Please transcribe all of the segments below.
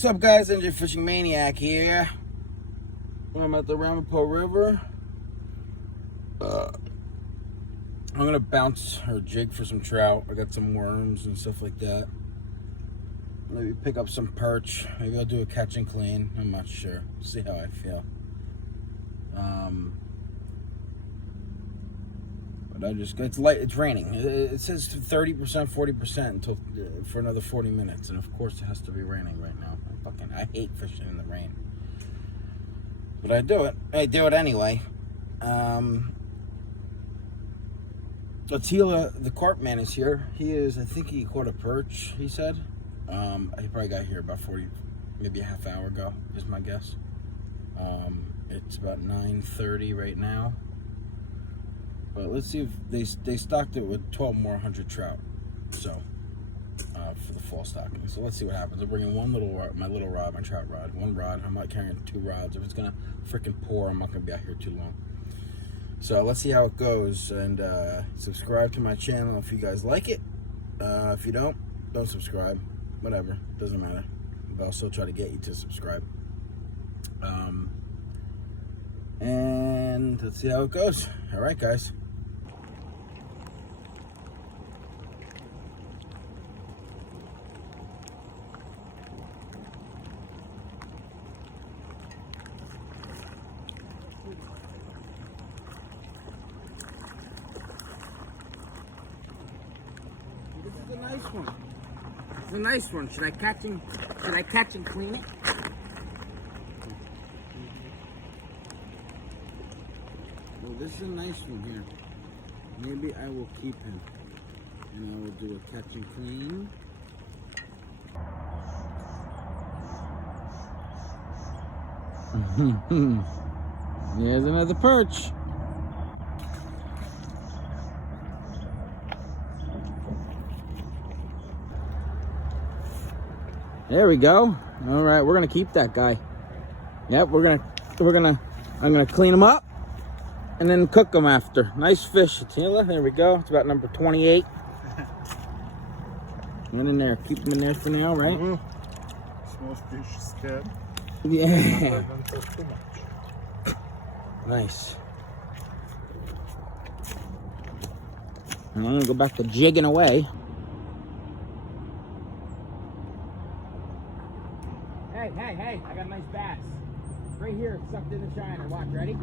What's up, guys? NJ Fishing Maniac here. I'm at the Ramapo River. I'm gonna bounce or jig for some trout. I got some worms and stuff like that. Maybe pick up some perch. Maybe I'll do a catch and clean. I'm not sure. See how I feel. But it's light. It's raining. It says 30%, 40% until for another 40 minutes, and of course it has to be raining right now. I hate fishing in the rain, but I do it. I do it anyway. Attila, the carp man, is here. He is. I think he caught a perch. He said. He probably got here about 40, maybe a half hour ago. Is my guess. It's about 9:30 right now. But let's see if they stocked it with 1,200 trout. So. For the fall stocking. So let's see what happens. I'm bringing one little rod, my little rod, my trout rod. One rod. I'm not carrying 2 rods. If it's gonna freaking pour, I'm not gonna be out here too long. So let's see how it goes. And subscribe to my channel if you guys like it. If you don't subscribe. Whatever, doesn't matter. But I'll still try to get you to subscribe. And let's see how it goes. All right, guys. This is a nice one. It's a nice one. Should I catch and clean it? Well, this is a nice one here. Maybe I will keep him. And I will do a catch and clean. Here's another perch. There we go. All right, we're gonna keep that guy. Yep, I'm gonna clean him up and then cook him after. Nice fish, Attila. There we go. It's about number 28. Get in there. Keep him in there for now, right? Small fish, scared. Yeah. Don't talk too much. Nice. And I'm gonna go back to jigging away. Hey, I got a nice bass. Right here, it's sucked in the shiner. Watch, ready?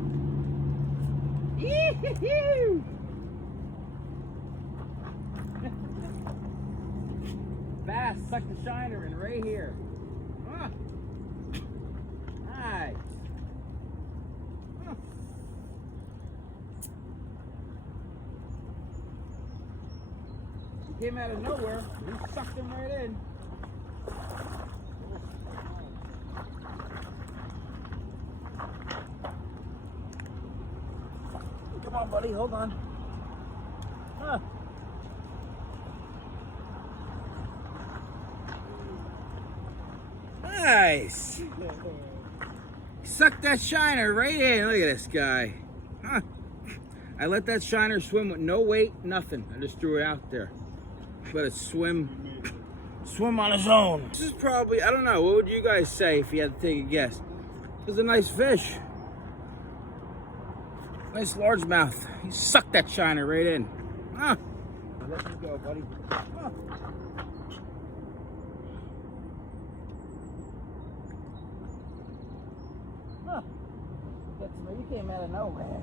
Yee-hoo-hoo! Bass sucked the shiner in right here. Ah. Nice. Ah. He came out of nowhere. He sucked him right in. Come on, buddy, hold on. Huh. Nice. Suck that shiner right in. Look at this guy. Huh. I let that shiner swim with no weight, nothing. I just threw it out there. Let it swim on his own. This is probably, I don't know, what would you guys say if you had to take a guess? This is a nice fish. Nice largemouth. He sucked that shiner right in. Ah. Let me go, buddy. Ah. Huh. You came out of nowhere.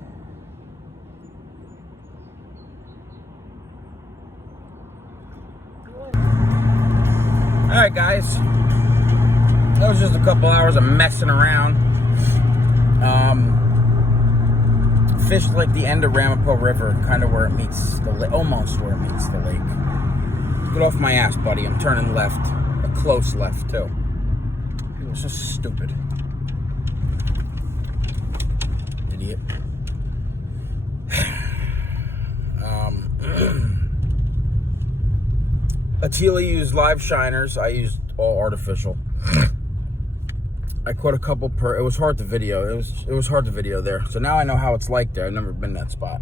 All right, guys. That was just a couple hours of messing around. Fished like the end of Ramapo River, kind of where it meets the lake, almost where it meets the lake. Get off my ass, buddy. I'm turning left. A close left, too. It was so stupid. Idiot. Attila used live shiners. I used all artificial. I caught a couple per. It was hard to video. It was hard to video there. So now I know how it's like there. I've never been that spot.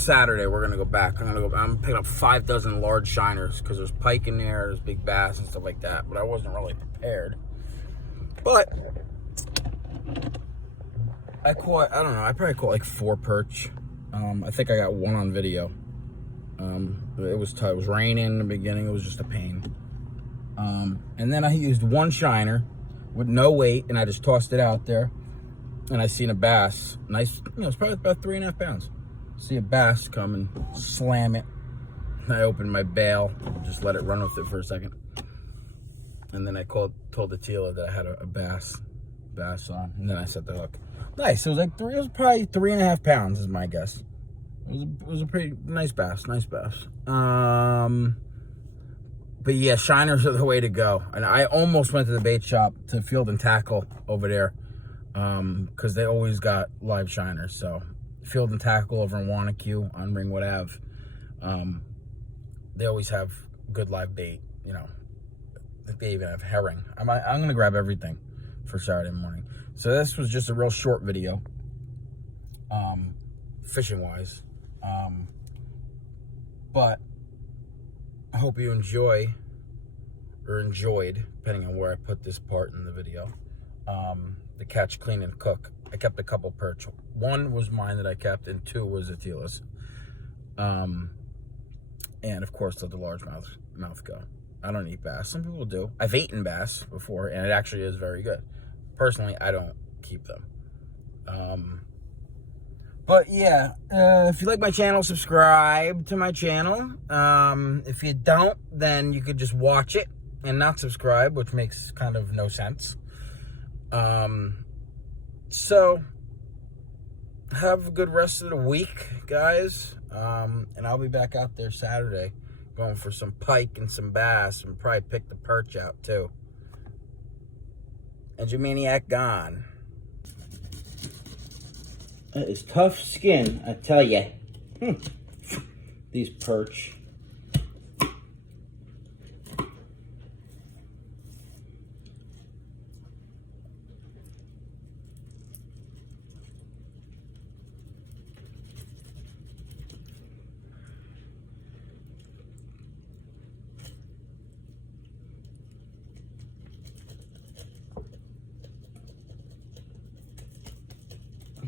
Saturday we're gonna go back. I'm picking up 5 dozen large shiners because there's pike in there, there's big bass and stuff like that. But I wasn't really prepared. But I don't know, I probably caught like 4 perch. I think I got 1 on video. It was raining in the beginning. It was just a pain. And then I used 1 shiner with no weight, and I just tossed it out there. And I seen a bass, nice, it's probably about 3.5 pounds. See a bass come and slam it. And I opened my bail, just let it run with it for a second. And then I told Attila that I had a bass on, and then I set the hook. Nice. It was probably 3.5 pounds is my guess. It was a pretty nice bass. But yeah, shiners are the way to go. And I almost went to the bait shop to Field and Tackle over there, because they always got live shiners. So Field and Tackle over in Wanacue on Ringwood Ave, they always have good live bait. You know, I think they even have herring. I'm gonna grab everything for Saturday morning. So this was just a real short video, fishing wise, but I hope you enjoyed, depending on where I put this part in the video, the catch, clean, and cook. I kept a couple perch. 1 was mine that I kept, and 2 was Attila's. And of course, let the largemouth go. I don't eat bass. Some people do. I've eaten bass before, and it actually is very good. Personally, I don't keep them. But yeah, if you like my channel, subscribe to my channel. If you don't, then you could just watch it and not subscribe, which makes kind of no sense. So have a good rest of the week, guys. And I'll be back out there Saturday going for some pike and some bass, and probably pick the perch out too. And your maniac gone. That is tough skin, I tell ya. These perch.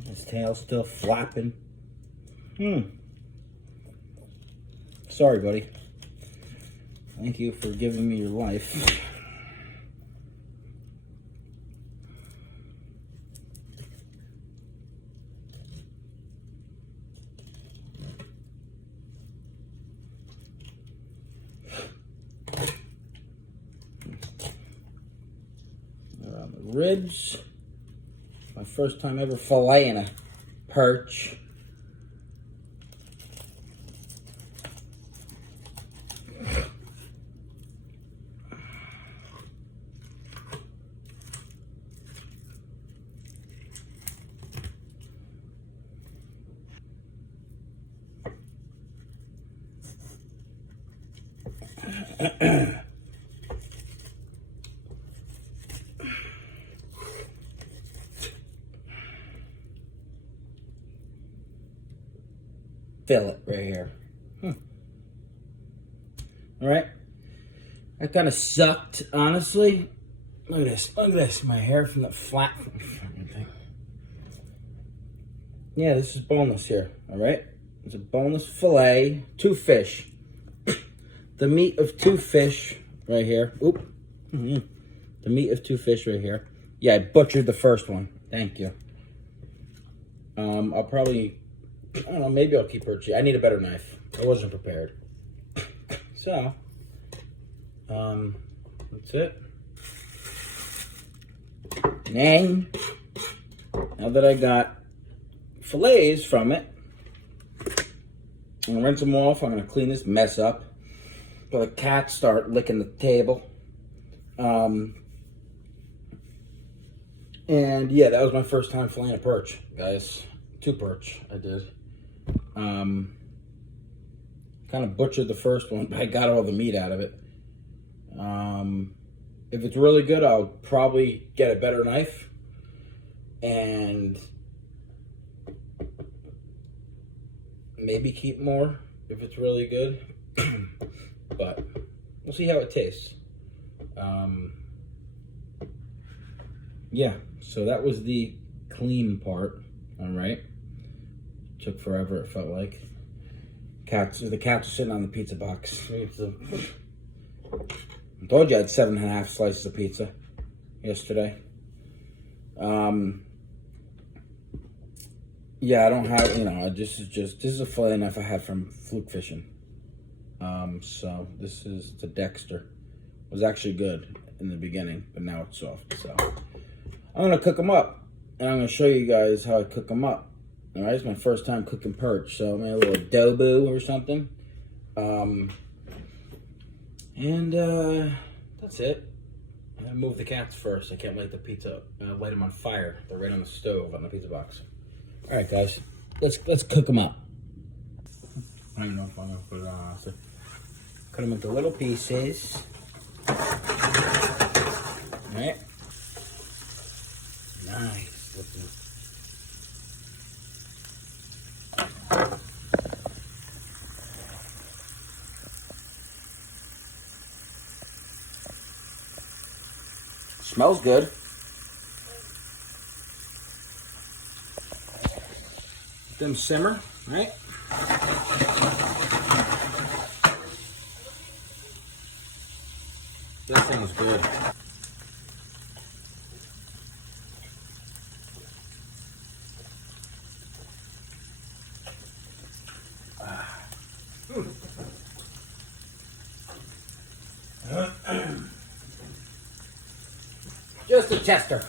His tail's still flapping. Sorry, buddy. Thank you for giving me your life. Around the ribs. My first time ever filleting a perch. Fillet right here. All right. That kind of sucked, honestly. Look at this. Look at this. My hair from the flat thing. Yeah, this is boneless here. All right. It's a boneless fillet. 2 fish. The meat of 2 fish right here. Oop. The meat of 2 fish right here. Yeah, I butchered the first one. Thank you. I'll probably, I don't know, maybe I'll keep perch. I need a better knife. I wasn't prepared. So, that's it. And then, now that I got fillets from it, I'm gonna rinse them off. I'm gonna clean this mess up. But the cats start licking the table. And yeah, that was my first time filleting a perch, guys. 2 perch I did. Kind of butchered the first one, but I got all the meat out of it. If it's really good, I'll probably get a better knife. And maybe keep more if it's really good. But we'll see how it tastes. Yeah, so that was the clean part. All right. Took forever, it felt like. The cats are sitting on the pizza box. I told you I had 7.5 slices of pizza yesterday. Yeah, I don't have, you know, this is a fillet knife I had from fluke fishing. So this is the Dexter. It was actually good in the beginning, but now it's soft. So I'm gonna cook them up, and I'm gonna show you guys how I cook them up. All right, it's my first time cooking perch, so I made a little adobo or something. That's it. I'm gonna move the cats first. I can't light the pizza up. I'm gonna light them on fire. They're right on the stove on the pizza box. All right, guys, let's cook them up. I don't know if I'm gonna put it on. So cut them into little pieces. All right. Nice looking. Smells good. Let them simmer, right? That thing is good. Just a tester.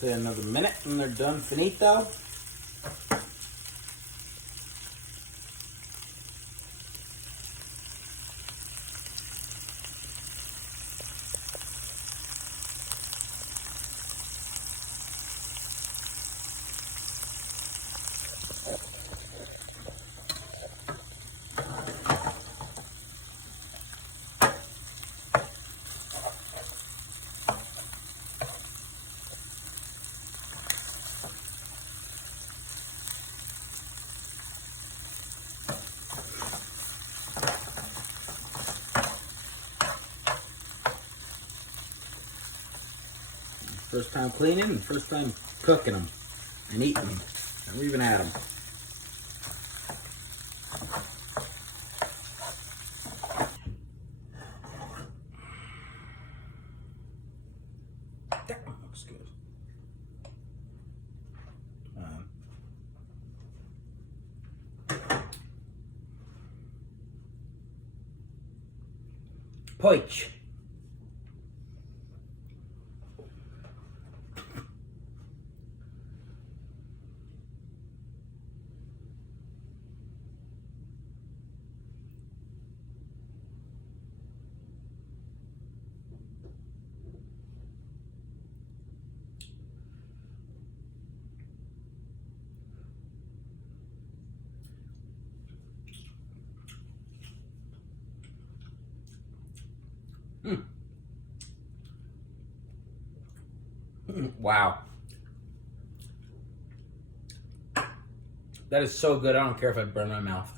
Say another minute and they're done finito. First time cleaning and first time cooking them and eating them. And we're even at them. That one looks good. Perch. Wow. That is so good, I don't care if I burn my mouth.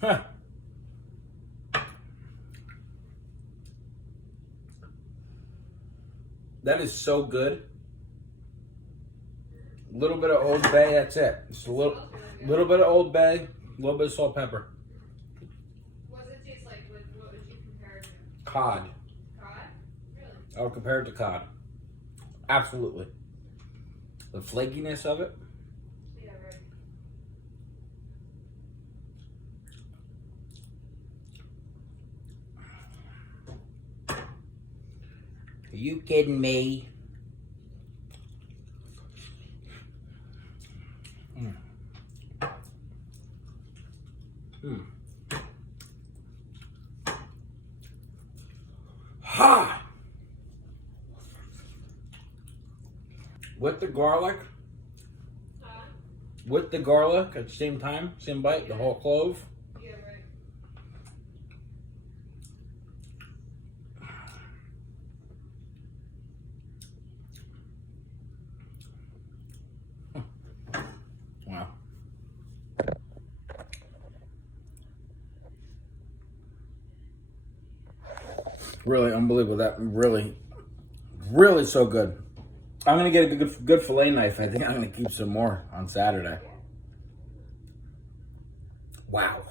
Huh. That is so good. A little bit of Old Bay, that's it. Just a little bit of Old Bay, a little bit of salt, pepper. What does it taste like? What would you compare it to? Cod. Cod? Really? I would compare it to cod. Absolutely. The flakiness of it. Yeah, right. Are you kidding me? Mm. Ha! With the garlic. With the garlic at the same time, same bite, the whole clove. Yeah, right. Wow. Really unbelievable. That really, really so good. I'm gonna get a good fillet knife. I think I'm gonna keep some more on Saturday. Wow.